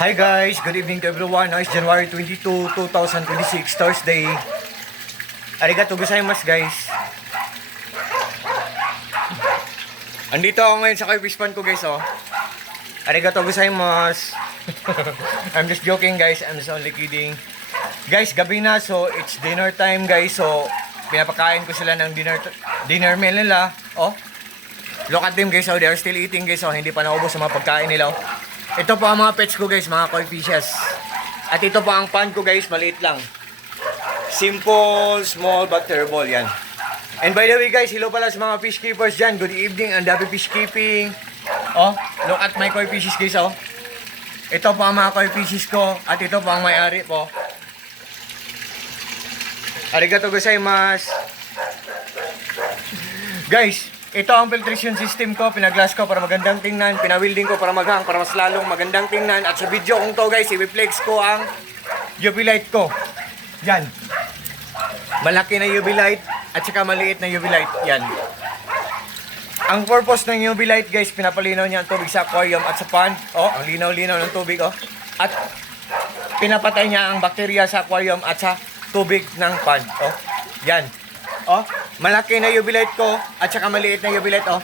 Hi guys, good evening to everyone. Now it's January 22, 2026, Thursday. Arigato gozaimasu guys. Andito ako ngayon sa kay fish pond ko guys oh. Arigato gozaimasu. I'm just joking guys, I'm just only kidding. Guys, gabi na so it's dinner time guys. So pinapakain ko sila ng dinner meal nila. Oh. Look at them guys, oh, they are still eating guys. Oh, hindi pa naubos ang mga pagkain nila. Oh. Ito po ang mga pets ko guys, mga koi fishes. At ito po ang pond ko guys, maliit lang. Simple, small, but terrible, yan. And by the way guys, hello pala sa mga fish keepers dyan. Good evening, and happy fish keeping. Oh, look at my koi fishes guys, oh. Ito po ang mga koi fishes ko, at ito po ang may-ari po. Arigato gozaimasu. Guys, ito ang filtration system ko, pinaglass ko para magandang tingnan, pinawilding ko para maghang, para mas lalong magandang tingnan. At sa video kong to guys, i-flex ko ang UV light ko. Yan. Malaki na UV light at saka maliit na UV light. Yan. Ang purpose ng UV light guys, pinapalinaw niya ang tubig sa aquarium at sa pond. Oh, ang linaw-linaw ng tubig oh. At pinapatay niya ang bakterya sa aquarium at sa tubig ng pond. Oh, yan. Oh, malaki na UV light ko at saka maliit na UV light oh.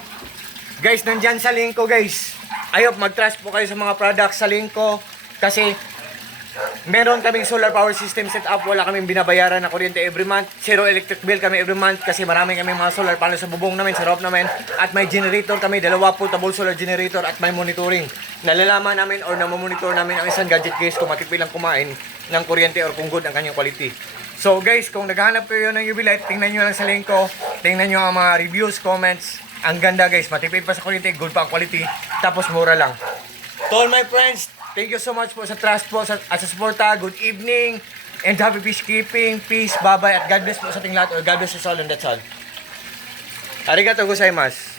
Guys, nandyan sa link ko guys. I hope mag-trust po kayo sa mga products sa link ko kasi meron kaming solar power system set up. Wala kaming binabayaran na kuryente every month. Zero electric bill kami every month kasi marami kaming mga solar panel sa bubong namin, sa roof namin. At may generator kami, 2 portable solar generator at may monitoring. Nalalaman namin or namomonitor namin ang isang gadget guys kung matipid lang kumain ng kuryente or kung good ang kanyang quality. So guys, kung naghahanap kayo ng UV light, tingnan nyo lang sa link ko. Tingnan nyo ang mga reviews, comments. Ang ganda guys, matipid pa sa kuryente, good pa ang quality. Tapos mura lang. To all my friends, thank you so much po sa trust po at sa suporta. Good evening and happy fish keeping. Peace, bye-bye at God bless po sa ating lahat or God bless us all and that's all. Arigato gozaimasu.